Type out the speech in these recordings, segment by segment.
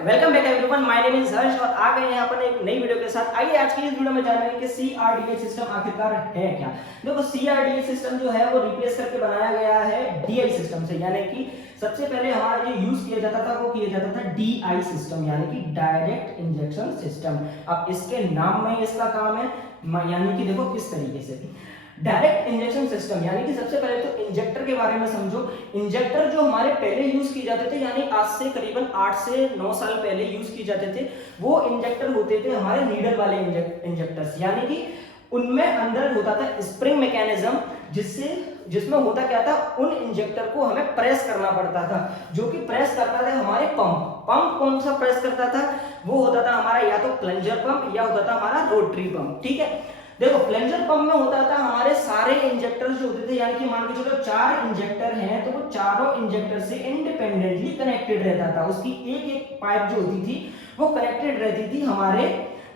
Welcome back everyone, my name is Harsh और आ गए हैं अपन एक नई वीडियो के साथ। आइए आज की इस वीडियो में जानेंगे कि सीआरडीए सिस्टम आखिरकार है क्या। देखो, सीआरडीए सिस्टम जो है वो रिप्लेस करके बनाया गया है डीआई सिस्टम से, यानी कि सबसे पहले हमारा जो यूज किया जाता था वो किया जाता था डीआई सिस्टम, यानी कि डायरेक्ट इंजेक्शन सिस्टम। अब इसके नाम में इसका काम है, यानी कि देखो किस तरीके से डायरेक्ट इंजेक्शन सिस्टम, यानी कि सबसे पहले तो इंजेक्टर के बारे में समझो। इंजेक्टर जो हमारे पहले यूज किए जाते थे, यानी आज से करीबन 8 से 9 साल पहले यूज किए जाते थे, वो इंजेक्टर होते थे हमारे नीडल वाले इंजेक्टर्स, यानी कि उनमें अंदर होता था स्प्रिंग मैकेनिज्म, जिसमें होता क्या था, उन इंजेक्टर को हमें प्रेस करना पड़ता था, जो कि प्रेस करता था हमारे पंप कौन सा प्रेस करता था, वो होता था हमारा या तो प्लंजर पंप या होता था हमारा रोटरी पंप। ठीक है, देखो प्लंजर पंप में होता था हमारे सारे इंजेक्टर्स जो होते थे, यानी कि मान के चलो 4 इंजेक्टर हैं तो वो चारों इंजेक्टर से इंडिपेंडेंटली कनेक्टेड रहता था। उसकी एक एक पाइप जो होती थी वो कनेक्टेड रहती थी हमारे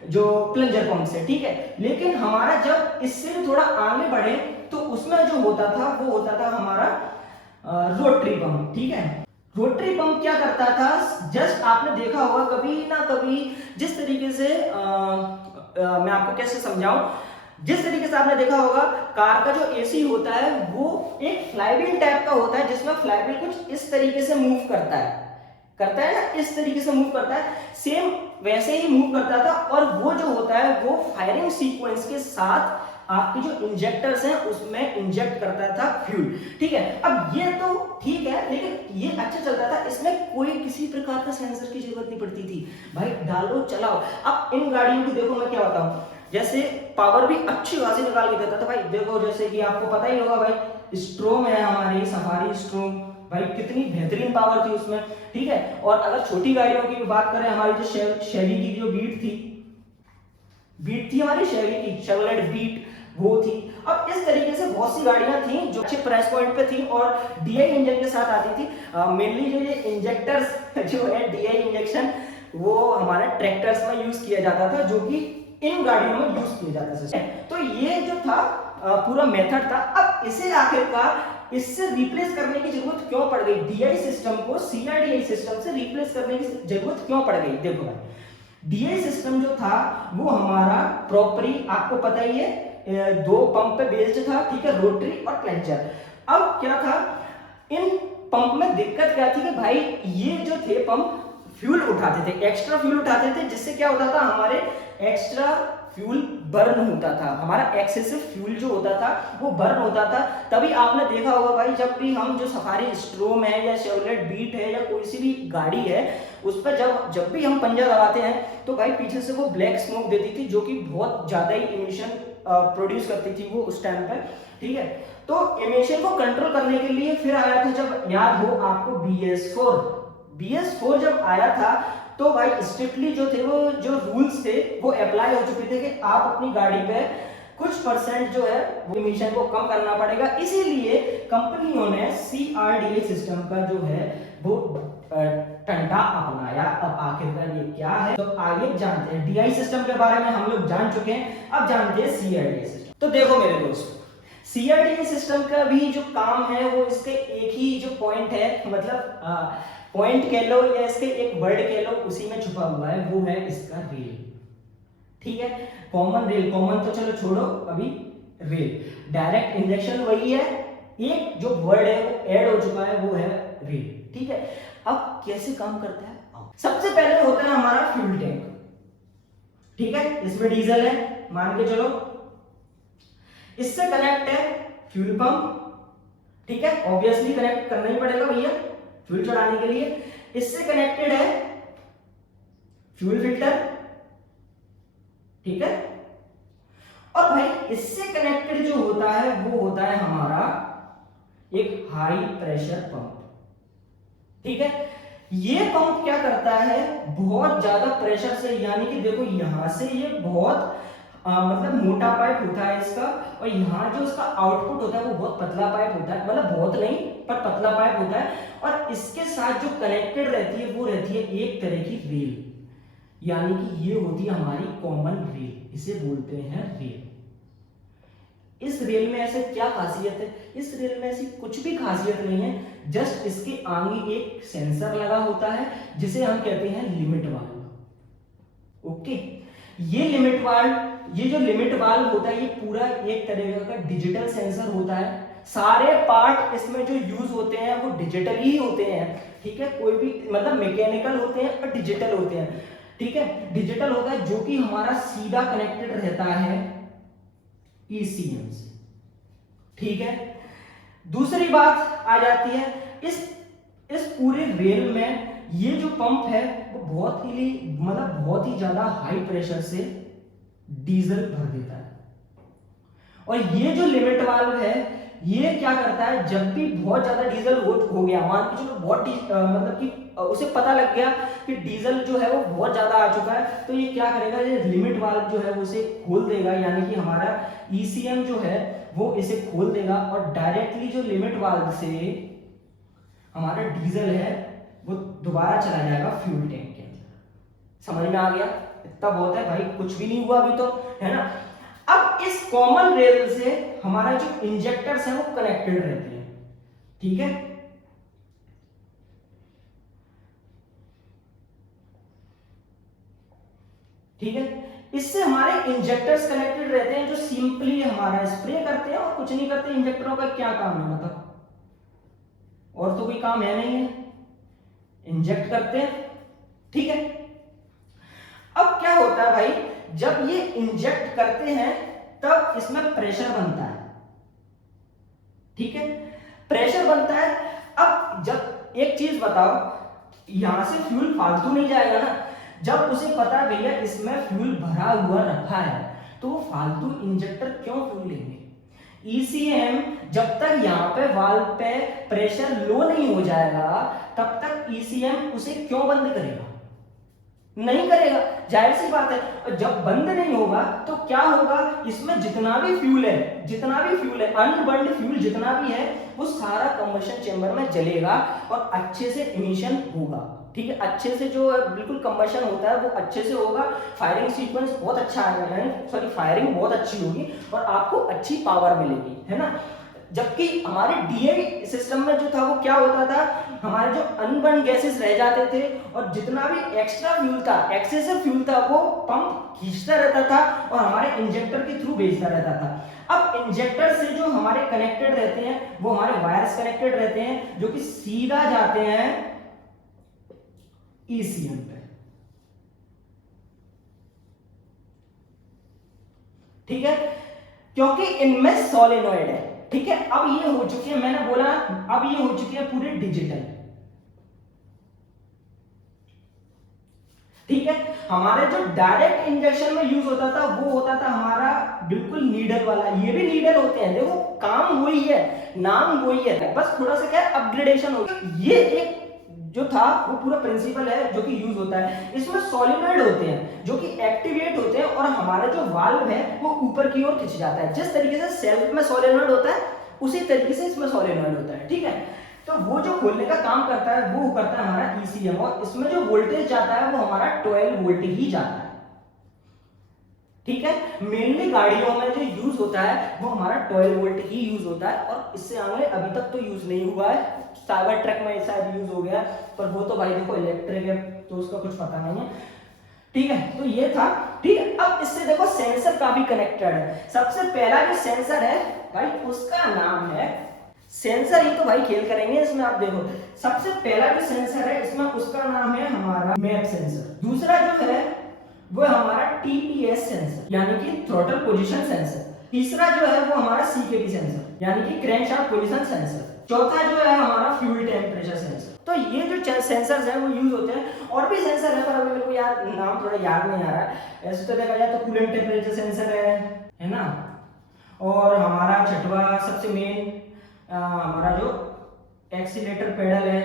जो प्लंजर पंप से। ठीक है, लेकिन हमारा जब इससे भी थोड़ा आगे बढ़े तो उसमें जो होता था वो होता था हमारा रोटरी पंप। ठीक है, रोटरी पंप क्या करता था, जस्ट आपने देखा होगा कभी ना कभी, जिस तरीके से मैं आपको कैसे समझाऊं, जिस तरीके से आपने देखा होगा कार का जो एसी होता है वो एक फ्लाईव्हील टाइप का होता है, जिसमें फ्लाईव्हील कुछ इस तरीके से मूव करता है ना, इस तरीके से मूव करता है, सेम वैसे ही मूव करता था। और वो जो होता है वो फायरिंग सीक्वेंस के साथ आपके जो इंजेक्टर्स हैं उसमें इंजेक्ट करता था फ्यूल। ठीक है, अब ये तो ठीक है, लेकिन ये अच्छा चलता था, इसमें कोई किसी प्रकार का सेंसर की जरूरत नहीं पड़ती थी, भाई डालो चलाओ। अब इन गाड़ियों की देखो, मैं क्या बताऊं, जैसे पावर भी अच्छी खासी निकाल के देता था भाई। देखो जैसे कि आपको पता ही होगा भाई, स्ट्रोम है हमारी सफारी स्ट्रोम, भाई कितनी बेहतरीन पावर थी उसमें। ठीक है, और अगर छोटी गाड़ियों की भी बात करें, हमारी जो शेवी की जो बीट थी हमारी शेवी की, शेवलेट बीट, वो थी। अब इस तरीके से बहुत सी गाड़ियां थी जो अच्छे प्राइस पॉइंट पे थी और डीआई इंजन के साथ आती थी। मेनली जो ये इंजेक्टर्स जो है डीआई इंजेक्शन, वो हमारे ट्रैक्टर्स में यूज किया जाता था, जो कि इन गाड़ियों में यूज किया जाता था। तो ये जो था पूरा मेथड था। अब इसे आखिरकार इससे रिप्लेस करने की जरूरत क्यों पड़ गई, डीआई सिस्टम को सीआरडीआई सिस्टम से रिप्लेस करने की जरूरत क्यों पड़ गई। देखो भाई, डीआई सिस्टम जो था वो हमारा प्रॉपरली आपको पता ही है, दो पंप पे बेस्ड था। ठीक है, रोटरी और प्लंजर। अब क्या था, इन पंप में दिक्कत क्या थी कि भाई ये जो थे पंप फ्यूल उठाते थे, एक्स्ट्रा फ्यूल उठाते थे, जिससे क्या होता था, हमारे एक्स्ट्रा फ्यूल बर्न होता था, हमारा एक्सेसिव फ्यूल जो होता था वो बर्न होता था। तभी आपने देखा होगा भाई, जब भी हम जो सफारी स्ट्रोम है या शेवलेट बीट है या कोई सी भी गाड़ी है, उस पर जब भी हम पंजा लगाते हैं तो भाई पीछे से वो ब्लैक स्मोक देती थी, जो कि बहुत ज्यादा ही इमिशन प्रोड्यूस करती थी वो उस टाइम पे। ठीक है, तो इमिशन को कंट्रोल करने के लिए फिर आया था, जब याद हो आपको, BS4 जब आया था तो भाई स्ट्रिक्टली जो थे, वो जो रूल्स थे वो अप्लाई हो चुके थे कि आप अपनी गाड़ी पे कुछ परसेंट जो है वो इमिशन को कम करना पड़ेगा। इसीलिए कंपनियों ने सीआरडीए सिस्टम का जो है वो टंटा अपनाया। अब आखिरकार ये क्या है, तो आगे जानते हैं। डीआई सिस्टम के बारे में हम लोग जान चुके हैं, अब जानते हैं सीआरडीए सिस्टम। तो देखो मेरे दोस्त, सीआरडीए सिस्टम का भी जो काम है वो इसके एक ही जो पॉइंट है, मतलब पॉइंट कह लो या इसके एक वर्ड कह लो, उसी में छुपा हुआ है, वो है इसका रेल। ठीक है, कॉमन रेल, कॉमन तो चलो छोड़ो, अभी रेल, डायरेक्ट इंजेक्शन वही है, एक जो वर्ड है वो ऐड हो चुका है, वो है रेल। ठीक है, अब कैसे काम करता है, सबसे पहले होता है हमारा फ्यूल टैंक। ठीक है, इसमें डीजल है मान के चलो, इससे कनेक्ट है फ्यूल पंप। ठीक है, ऑब्वियसली कनेक्ट करना ही पड़ेगा भैया फ्यूल चढ़ाने के लिए। इससे कनेक्टेड है फ्यूल फिल्टर। ठीक है, और भाई इससे कनेक्टेड जो होता है वो होता है हमारा एक हाई प्रेशर पंप। ठीक है, ये पंप क्या करता है, बहुत ज्यादा प्रेशर से, यानी कि देखो यहां से ये बहुत मतलब मोटा पाइप होता है इसका, और यहाँ जो इसका आउटपुट होता है वो बहुत पतला पाइप होता है, मतलब बहुत नहीं पर पतला पाइप होता है। और इसके साथ जो कनेक्टेड रहती है वो रहती है एक तरह की रेल, यानी कि ये होती है हमारी कॉमन रेल, इसे बोलते हैं रेल। इस रेल में ऐसे क्या खासियत है? इस रेल में ऐसी कुछ भी खासियत नहीं है, जस्ट इसके आगे एक सेंसर लगा होता है जिसे हम कहते हैं लिमिट वाल्व। ओके, ये लिमिट वाल्व, ये जो लिमिट वाल्व होता है ये पूरा एक तरह का डिजिटल सेंसर होता है। सारे पार्ट इसमें जो यूज होते हैं वो डिजिटल ही होते हैं, ठीक है, कोई भी मतलब मैकेनिकल होते हैं और डिजिटल होते हैं, ठीक है। डिजिटल होता है जो कि हमारा सीधा कनेक्टेड रहता है ईसीएम से, ठीक है। दूसरी बात आ जाती है इस पूरे रेल में ये जो पंप है वो बहुत ही ज्यादा हाई प्रेशर से डीजल भर देता है। और ये जो लिमिट वाल्व है ये क्या करता है, जब भी बहुत ज्यादा डीजल हो गया, मान के चलो बहुत मतलब कि उसे पता लग गया कि डीजल जो है वो बहुत ज्यादा आ चुका है, तो ये क्या करेगा, ये लिमिट वाल्व जो है वो उसे खोल देगा, यानी कि हमारा ईसीएम जो है वो इसे खोल देगा और डायरेक्टली जो लिमिट वाल्व से हमारा डीजल है वो दोबारा चला जाएगा फ्यूल टैंक के अंदर। समझ में आ गया? इतना बहुत है भाई, कुछ भी नहीं हुआ अभी तो, है ना। अब इस कॉमन रेल से हमारा जो इंजेक्टर्स हैं वो कनेक्टेड रहते हैं, ठीक है। ठीक है, इससे हमारे इंजेक्टर्स कनेक्टेड रहते हैं जो सिंपली हमारा स्प्रे करते हैं और कुछ नहीं करते। इंजेक्टरों का क्या काम है, मतलब और तो कोई काम है नहीं है, इंजेक्ट करते हैं, ठीक है। अब क्या होता है भाई, जब ये इंजेक्ट करते हैं तब इसमें प्रेशर बनता है, ठीक है, प्रेशर बनता है। अब जब एक चीज बताओ, यहां से फ्यूल फालतू नहीं जाएगा ना, जब उसे पता है भैया इसमें फ्यूल भरा हुआ रखा है तो वो फालतू इंजेक्टर क्यों फ्यूल लेंगे। ईसीएम जब तक यहाँ पे वाल्व पे प्रेशर लो नहीं हो जाएगा तब तक ईसीएम उसे क्यों बंद करेगा, नहीं करेगा, जाहिर सी बात है। और जब बंद नहीं होगा तो क्या होगा, इसमें जितना भी फ्यूल है अनबर्न्ड फ्यूल जितना भी है वो सारा कंबशन चेंबर में जलेगा और अच्छे से इमिशन होगा, ठीक है, अच्छे से जो बिल्कुल कंबशन होता है वो अच्छे से होगा। फायरिंग सीक्वेंस बहुत अच्छा आएगा, सॉरी फायरिंग बहुत अच्छी होगी और आपको अच्छी पावर मिलेगी, है ना। जबकि हमारे डीआई सिस्टम में जो था वो क्या होता था, हमारे जो अनबर्न गैसेस रह जाते थे और जितना भी एक्स्ट्रा फ्यूल था, एक्सेसिव फ्यूल था, वो पंप खींचता रहता था और हमारे इंजेक्टर के थ्रू भेजता रहता था। अब इंजेक्टर से जो हमारे कनेक्टेड रहते हैं वो हमारे वायर्स कनेक्टेड रहते हैं जो कि सीधा जाते हैं ईसीएम पे, ठीक है, क्योंकि इनमें सोलेनॉइड है, ठीक है। अब ये हो चुके हैं, मैंने बोला अब ये हो चुके हैं पूरे डिजिटल, ठीक है। हमारे जो डायरेक्ट इंजेक्शन में यूज होता था वो होता था हमारा बिल्कुल नीडल वाला, ये भी नीडल होते हैं, देखो काम वही है, नाम वही है, बस थोड़ा सा क्या अपग्रेडेशन हो गया। ये एक जो था वो पूरा प्रिंसिपल है जो कि यूज होता है। इसमें सोलिनॉइड होते हैं जो कि एक्टिवेट होते हैं और हमारा जो वाल्व है वो ऊपर की ओर खिंच जाता है। जिस तरीके से सेल्फ में सोलिनॉइड होता है उसी तरीके से इसमें सोलिनॉइड होता है, ठीक है। तो वो जो खोलने का काम करता है वो करता है हमारा ईसीएम और इसमें जो वोल्टेज जाता है वो हमारा 12 वोल्ट ही जाता है, ठीक है। मेनली गाड़ियों में जो यूज होता है वो हमारा 12 वोल्ट ही यूज होता है और इससे आगे अभी तक तो यूज नहीं हुआ है। साइबर ट्रक में शायद यूज हो गया पर वो तो भाई देखो इलेक्ट्रिक है तो उसका कुछ पता नहीं है, ठीक है। तो ये था, ठीक है। अब इससे देखो सेंसर काफी कनेक्टेड है। सबसे पहला जो सेंसर है भाई उसका नाम है सेंसर, ये तो भाई खेल करेंगे इसमें। आप देखो सबसे पहला जो सेंसर है इसमें उसका नाम है हमारा मैप सेंसर। दूसरा जो है वो हमारा टीपीएस सेंसर यानी कि थ्रोटल पोजीशन सेंसर। तीसरा जो है वो हमारा सीकेटी सेंसर यानी कि क्रैंकशाफ्ट पोजीशन सेंसर। चौथा जो है हमारा फ्यूल टेम्परेचर सेंसर। तो ये जो सेंसर्स हैं वो यूज होते हैं। और भी सेंसर है पर अभी मेरे को यार नाम थोड़ा याद नहीं आ रहा है। ऐसे तो देखा जाए तो कूलेंट टेम्परेचर सेंसर है ना। और हमारा छठवा सबसे मेन हमारा जो एक्सीलेटर पेडल है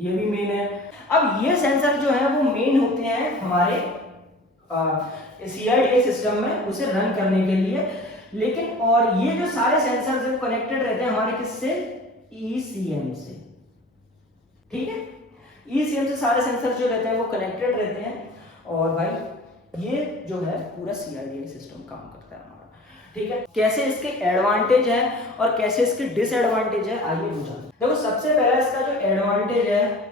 ये भी मेन है। अब ये सेंसर जो है वो मेन होते हैं हमारे सीआईडी सिस्टम में उसे रन करने के लिए। लेकिन और ये जो सारे सेंसर्स हैं वो कनेक्टेड रहते हैं हमारे किससे, ईसीएम से, ठीक है। ईसीएम से सारे सेंसर जो रहते हैं वो कनेक्टेड रहते हैं और भाई ये जो है पूरा सीआईडी सिस्टम काम करता है हमारा, ठीक है। कैसे इसके एडवांटेज है और कैसे इसके डिसएडवांटेज है, आइए पूछा। देखो सबसे पहला इसका जो एडवांटेज है,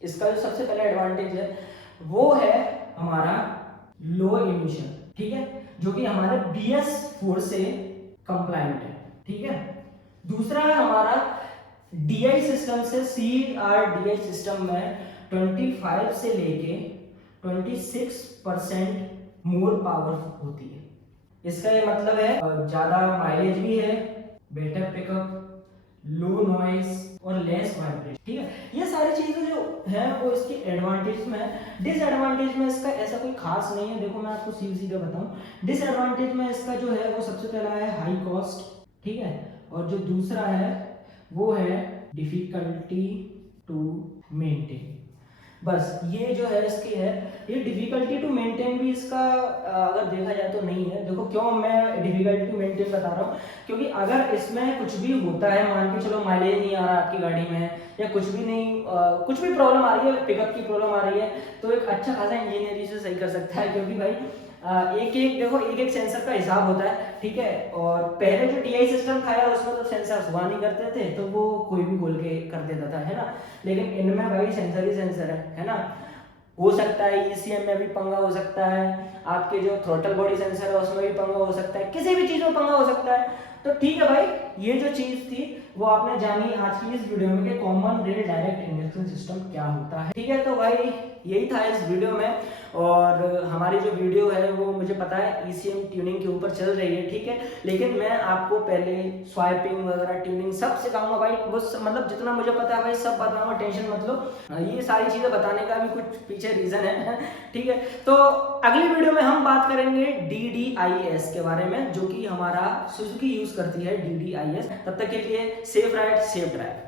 इसका जो सबसे पहला एडवांटेज है वो है हमारा लो इमिशन, ठीक है, जो कि हमारे BS4 से कंप्लायंट है, ठीक है। दूसरा है हमारा DI सिस्टम से, CRDI सिस्टम में 25 से लेके 26% मोर पावर होती है। इसका ये मतलब है ज्यादा माइलेज भी है, बेटर पिकअप, लो नॉइस और लेस वाइब्रेशन, ठीक है। ये सारी चीजें जो है वो इसके एडवांटेज में है। डिसएडवांटेज में इसका ऐसा कोई खास नहीं है। देखो मैं आपको सीधे बताऊं, डिसएडवांटेज में इसका जो है वो सबसे पहला है हाई कॉस्ट, ठीक है, और जो दूसरा है वो है डिफिकल्टी टू मेंटेन। बस ये जो है इसकी है, ये डिफिकल्टी टू मेंटेन भी इसका अगर देखा जाए तो नहीं है। देखो क्यों मैं डिफिकल्टी टू मेंटेन बता रहा हूँ, क्योंकि अगर इसमें कुछ भी होता है, मान के चलो माइलेज नहीं आ रहा आपकी गाड़ी में या कुछ भी नहीं, कुछ भी प्रॉब्लम आ रही है, पिकअप की प्रॉब्लम आ रही है, तो एक अच्छा खासा इंजीनियर इसे सही कर सकता है। क्योंकि भाई एक एक सेंसर का हिसाब होता है, ठीक है। और पहले जो TI सिस्टम था यार उसमें तो सेंसर हुआ नहीं करते थे, तो वो कोई भी खोल के कर देता था, है ना। लेकिन इनमें भाई सेंसर ही सेंसर है ना। हो सकता है ECM में भी पंगा हो सकता है, आपके जो थ्रोटल बॉडी सेंसर है उसमें भी पंगा हो सकता है, किसी भी चीज में पंगा हो सकता है। तो ठीक है भाई, ये जो चीज थी वो आपने जानी आज की इस वीडियो में कि common rail direct injection system क्या होता है, ठीक है। तो भाई यही था इस वीडियो में, और हमारी जो वीडियो है वो मुझे पता है ECM ट्यूनिंग के ऊपर चल रही है, ठीक है। लेकिन मैं आपको पहले स्वाइपिंग वगैरह ट्यूनिंग सब सिखाऊंगा भाई, वो मतलब जितना मुझे पता है भाई सब बताऊंगा, टेंशन मत लो। ये सारी चीजें बताने का भी कुछ पीछे रीजन है, ठीक है। तो अगली वीडियो में हम बात करेंगे DDIS के बारे में, जो कि हमारा सुजुकी यूज करती है DDIS। तब तक के लिए सेफ राइड सेफ ड्राइव।